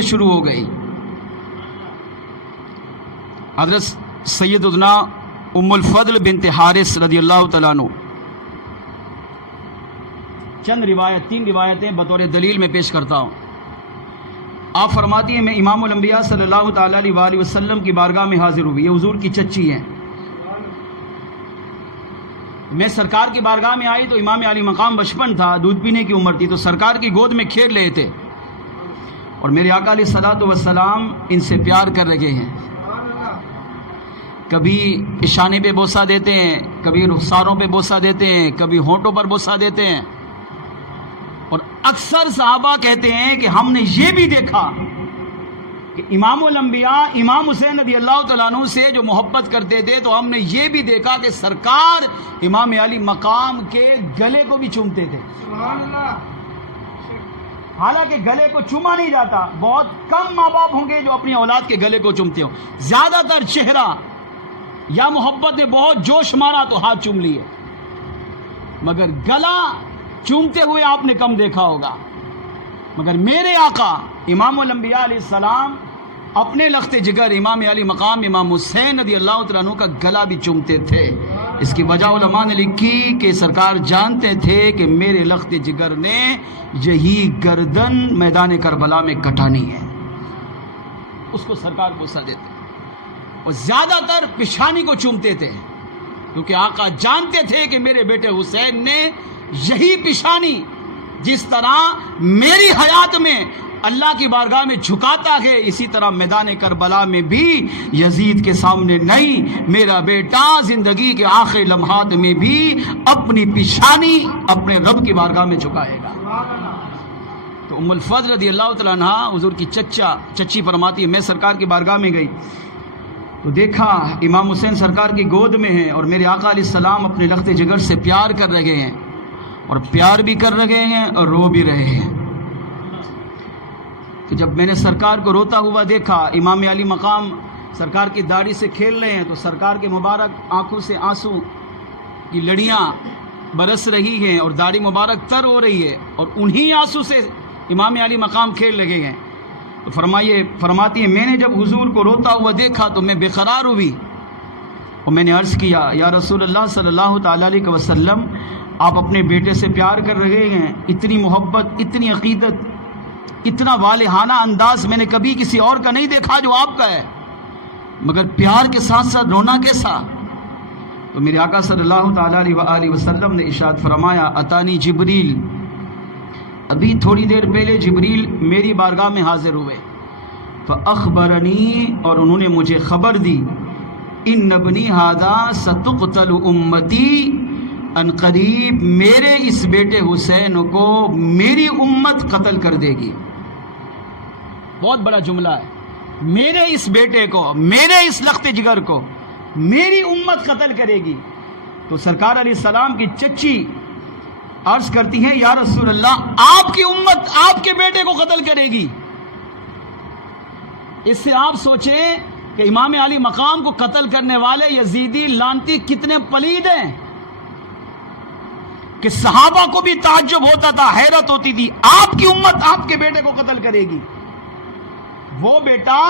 سے شروع ہو گئی۔ حضرت سیدنا ام الفضل بنت حارث رضی اللہ تعالیٰ عنہ، چند روایت، 3 روایتیں بطور دلیل میں پیش کرتا ہوں۔ آپ فرماتی ہیں میں امام الانبیاء صلی اللہ تعالیٰ علیہ وآلہ وسلم کی بارگاہ میں حاضر ہوئی، یہ حضور کی چچی ہیں۔ میں سرکار کی بارگاہ میں آئی تو امام علی مقام بچپن تھا، دودھ پینے کی عمر تھی، تو سرکار کی گود میں کھیل رہے تھے اور میرے آقا علیہ الصلوۃ والسلام ان سے پیار کر رہے ہیں۔ کبھی اشانے پہ بوسہ دیتے ہیں، کبھی رخساروں پہ بوسہ دیتے ہیں، کبھی ہونٹوں پر بوسہ دیتے ہیں، اور اکثر صحابہ کہتے ہیں کہ ہم نے یہ بھی دیکھا کہ امام الانبیاء امام حسین رضی اللہ تعالیٰ عنہ سے جو محبت کرتے تھے، تو ہم نے یہ بھی دیکھا کہ سرکار امام علی مقام کے گلے کو بھی چومتے تھے۔ حالانکہ گلے کو چوما نہیں جاتا، بہت کم ماں باپ ہوں گے جو اپنی اولاد کے گلے کو چومتے ہوں، زیادہ تر چہرہ یا محبت نے بہت جوش مارا تو ہاتھ چوم لیے، مگر گلا چومتے ہوئے آپ نے کم دیکھا ہوگا۔ مگر میرے آقا امام الانبیاء علیہ السلام اپنے لخت جگر امام علی مقام امام حسین رضی اللہ تعالیٰ عنہ کا گلا بھی چومتے تھے۔ اس کی وجہ علماء نے لکھی کہ سرکار جانتے تھے کہ میرے لخت جگر نے یہی گردن میدان کربلا میں کٹانی ہے، اس کو سرکار بوسہ دیتے اور زیادہ تر پیشانی کو چومتے تھے، کیونکہ آقا جانتے تھے کہ میرے بیٹے حسین نے یہی پیشانی جس طرح میری حیات میں اللہ کی بارگاہ میں جھکاتا ہے، اسی طرح میدان کربلا میں بھی یزید کے سامنے نہیں، میرا بیٹا زندگی کے آخری لمحات میں بھی اپنی پیشانی اپنے رب کی بارگاہ میں جھکائے گا۔ تو ام الفضل رضی اللہ تعالیٰ عنہ حضور کی چچی فرماتی ہے میں سرکار کی بارگاہ میں گئی تو دیکھا امام حسین سرکار کی گود میں ہیں اور میرے آقا علیہ السلام اپنے لخت جگر سے پیار کر رہے ہیں، اور پیار بھی کر رہے ہیں اور رو بھی رہے ہیں۔ تو جب میں نے سرکار کو روتا ہوا دیکھا، امام علی مقام سرکار کی داڑھی سے کھیل رہے ہیں، تو سرکار کے مبارک آنکھوں سے آنسو کی لڑیاں برس رہی ہیں اور داڑھی مبارک تر ہو رہی ہے، اور انہی آنسو سے امام علی مقام کھیل رہے ہیں۔ تو فرماتی ہیں میں نے جب حضور کو روتا ہوا دیکھا تو میں بے قرار ہوئی اور میں نے عرض کیا یا رسول اللہ صلی اللہ تعالیٰ علیہ وسلم، آپ اپنے بیٹے سے پیار کر رہے ہیں، اتنی محبت، اتنی عقیدت، اتنا والہانہ انداز میں نے کبھی کسی اور کا نہیں دیکھا جو آپ کا ہے، مگر پیار کے ساتھ ساتھ رونا کیسا؟ تو میرے آقا صلی اللہ تعالیٰ علیہ وآلہ وسلم نے ارشاد فرمایا اتانی جبریل، ابھی تھوڑی دیر پہلے جبریل میری بارگاہ میں حاضر ہوئے، فاخبرنی، اور انہوں نے مجھے خبر دی، ان ابنی ھذا ستقتل امتی، ان قریب میرے اس بیٹے حسین کو میری امت قتل کر دے گی۔ بہت بڑا جملہ ہے، میرے اس بیٹے کو، میرے اس لخت جگر کو میری امت قتل کرے گی۔ تو سرکار علیہ السلام کی چچی عرض کرتی ہیں یا رسول اللہ آپ کی امت آپ کے بیٹے کو قتل کرے گی۔ اس سے آپ سوچیں کہ امام علی مقام کو قتل کرنے والے یزیدی لعنتی کتنے پلید ہیں، کہ صحابہ کو بھی تعجب ہوتا تھا، حیرت ہوتی تھی، آپ کی امت آپ کے بیٹے کو قتل کرے گی۔ وہ بیٹا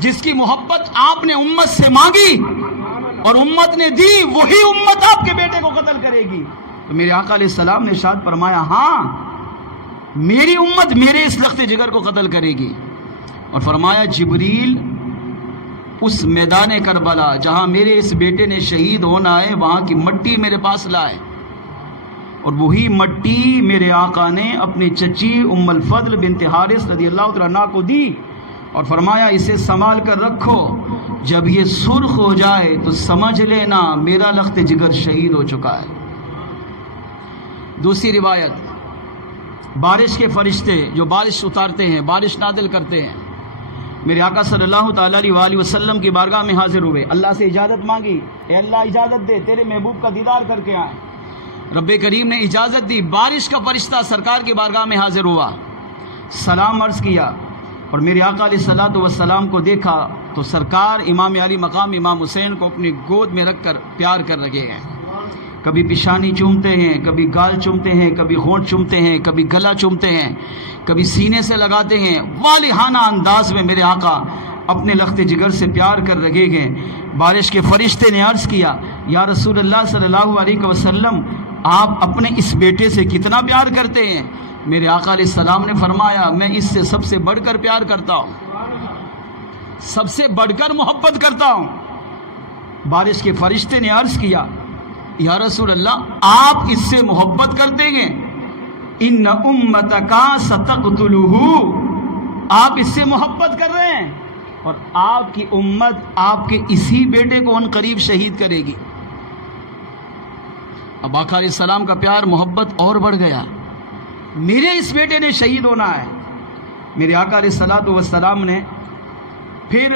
جس کی محبت آپ نے امت سے مانگی اور امت نے دی، وہی امت آپ کے بیٹے کو قتل کرے گی۔ تو میرے آقا علیہ السلام نے ارشاد فرمایا ہاں میری امت میرے اس لخت جگر کو قتل کرے گی، اور فرمایا جبریل اس میدان کربلا جہاں میرے اس بیٹے نے شہید ہونا ہے وہاں کی مٹی میرے پاس لائے، اور وہی مٹی میرے آقا نے اپنی چچی ام الفضل بنت حارث رضی اللہ تعالیٰ عنہ کو دی، اور فرمایا اسے سنبھال کر رکھو، جب یہ سرخ ہو جائے تو سمجھ لینا میرا لخت جگر شہید ہو چکا ہے۔ دوسری روایت، بارش کے فرشتے جو بارش اتارتے ہیں، بارش نازل کرتے ہیں، میرے آقا صلی اللہ تعالیٰ علیہ وآلہ وسلم کی بارگاہ میں حاضر ہوئے، اللہ سے اجازت مانگی، اے اللہ اجازت دے تیرے محبوب کا دیدار کر کے آئیں۔ رب کریم نے اجازت دی، بارش کا فرشتہ سرکار کی بارگاہ میں حاضر ہوا، سلام عرض کیا، اور میرے آقا علیہ الصلوۃ والسلام کو دیکھا تو سرکار امام علی مقام امام حسین کو اپنی گود میں رکھ کر پیار کر رہے ہیں۔ کبھی پیشانی چومتے ہیں، کبھی گال چومتے ہیں، کبھی ہونٹ چومتے ہیں، کبھی گلا چومتے ہیں، کبھی سینے سے لگاتے ہیں۔ والہانہ انداز میں میرے آقا اپنے لخت جگر سے پیار کر رہے ہیں۔ بارش کے فرشتے نے عرض کیا، یا رسول اللہ صلی اللہ علیہ وسلم، آپ اپنے اس بیٹے سے کتنا پیار کرتے ہیں؟ میرے آقا علیہ السلام نے فرمایا، میں اس سے سب سے بڑھ کر پیار کرتا ہوں، سب سے بڑھ کر محبت کرتا ہوں۔ بارش کے فرشتے نے عرض کیا، یا رسول اللہ، آپ اس سے محبت کرتے ہیں؟ ان امتک ستقتلہ، آپ اس سے محبت کر رہے ہیں اور آپ کی امت آپ کے اسی بیٹے کو ان قریب شہید کرے گی۔ اب آقا علیہ السلام کا پیار محبت اور بڑھ گیا، میرے اس بیٹے نے شہید ہونا ہے۔ میرے آقا علیہ السلام نے پھر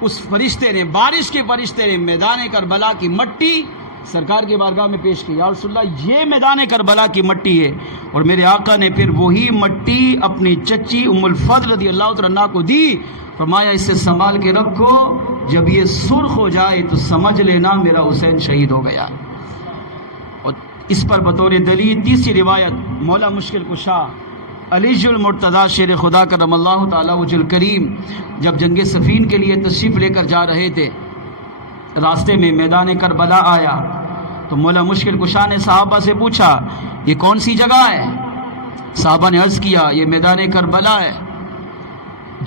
اس فرشتے نے، بارش کے فرشتے نے میدان کربلا کی مٹی سرکار کے بارگاہ میں پیش کی، یا رسول اللہ یہ میدان کربلا کی مٹی ہے۔ اور میرے آقا نے پھر وہی مٹی اپنی چچی ام الفضل رضی اللہ تعالیٰ عنہ کو دی، فرمایا اسے سنبھال کے رکھو، جب یہ سرخ ہو جائے تو سمجھ لینا میرا حسین شہید ہو گیا۔ اور اس پر بطور دلیل تیسری روایت، مولا مشکل کشا علی المرتضیٰ شیر خدا کرم اللہ تعالیٰ وجہ الکریم جب جنگ صفین کے لیے تشریف لے کر جا رہے تھے، راستے میں میدان کربلا آیا تو مولا مشکل کشا نے صحابہ سے پوچھا، یہ کون سی جگہ ہے؟ صحابہ نے عرض کیا، یہ میدان کربلا ہے۔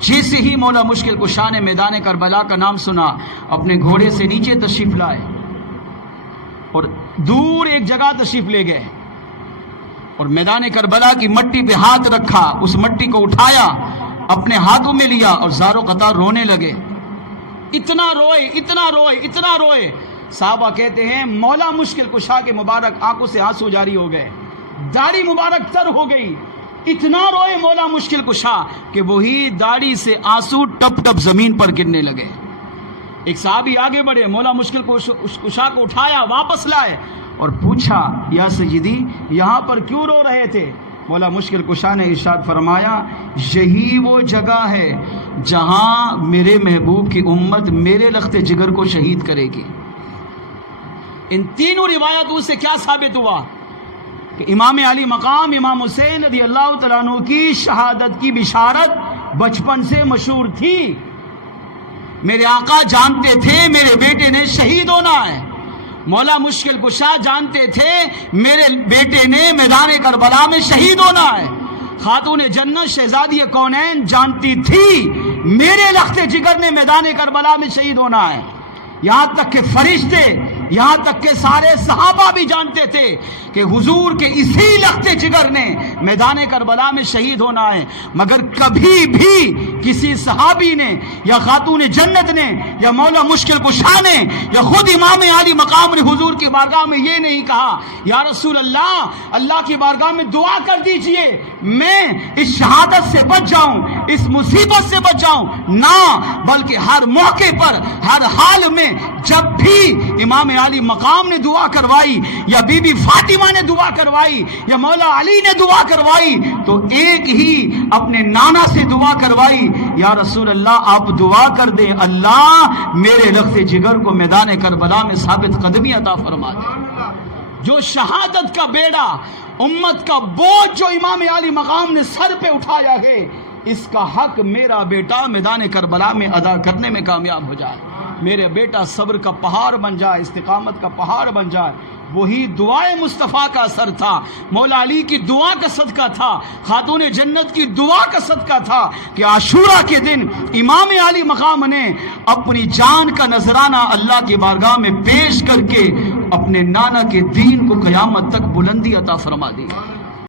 جیسے ہی مولا مشکل کشا نے میدان کربلا کا نام سنا، اپنے گھوڑے سے نیچے تشریف لائے اور دور ایک جگہ تشریف لے گئے اور میدان کربلا کی مٹی پہ ہاتھ رکھا، اس مٹی کو اٹھایا، اپنے ہاتھوں میں لیا اور زاروں قطار رونے لگے۔ اتنا روئے، اتنا روئے، اتنا روئے، صحابہ کہتے ہیں مولا مشکل کشا کے مبارک آنکھوں سے آنسو جاری ہو گئے، داڑھی مبارک تر ہو گئی، اتنا روئے مولا مشکل کشا کہ وہی داڑھی سے آنسو ٹپ ٹپ زمین پر گرنے لگے۔ ایک صحابی آگے بڑھے، مولا مشکل کشا کو اٹھایا، واپس لائے اور پوچھا، یا سیدی یہاں پر کیوں رو رہے تھے؟ مولا مشکل کشا نے ارشاد فرمایا، یہی وہ جگہ ہے جہاں میرے محبوب کی امت میرے لخت جگر کو شہید کرے گی۔ ان تینوں روایتوں سے کیا ثابت ہوا کہ امام علی مقام امام حسین رضی اللہ تعالیٰ عنہ کی شہادت کی بشارت بچپن سے مشہور تھی۔ میرے آقا جانتے تھے میرے بیٹے نے شہید ہونا ہے، مولا مشکل کشا جانتے تھے میرے بیٹے نے میدان کربلا میں شہید ہونا ہے، خاتون جنت شہزادی کونین جانتی تھی میرے لخت جگر نے میدان کربلا میں شہید ہونا ہے، یہاں تک کہ فرشتے، یہاں تک کہ سارے صحابہ بھی جانتے تھے کہ حضور کے اسی لخت جگر نے میدان کربلا میں شہید ہونا ہے، مگر کبھی بھی کسی صحابی نے یا خاتون جنت نے یا مولا مشکل کشا نے یا خود امام علی مقام نے حضور کی بارگاہ میں یہ نہیں کہا، یا رسول اللہ، اللہ کی بارگاہ میں دعا کر دیجئے میں اس شہادت سے بچ جاؤں، اس مصیبت سے بچ جاؤں، نہ بلکہ ہر موقع پر، ہر حال میں جب بھی امام علی مقام نے دعا کروائی یا بی بی فاطمہ نے دعا کروائی یا مولا علی نے دعا کروائی تو ایک ہی اپنے نانا سے دعا کروائی، یا رسول اللہ آپ دعا کر دیں اللہ میرے لخت جگر کو میدان کربلا میں ثابت قدمی عطا فرما دے۔ جو شہادت کا بیڑا، امت کا بوجھ جو امام علی مقام نے سر پہ اٹھایا ہے، اس کا حق میرا بیٹا میدان کربلا میں ادا کرنے میں کامیاب ہو جائے، میرے بیٹا صبر کا پہاڑ بن جائے، استقامت کا پہاڑ بن جائے۔ وہی دعائے مصطفیٰ کا اثر تھا، مولا علی کی دعا کا صدقہ تھا، خاتون جنت کی دعا کا صدقہ تھا کہ عاشوراء کے دن امام علی مقام نے اپنی جان کا نذرانہ اللہ کی بارگاہ میں پیش کر کے اپنے نانا کے دین کو قیامت تک بلندی عطا فرما دی۔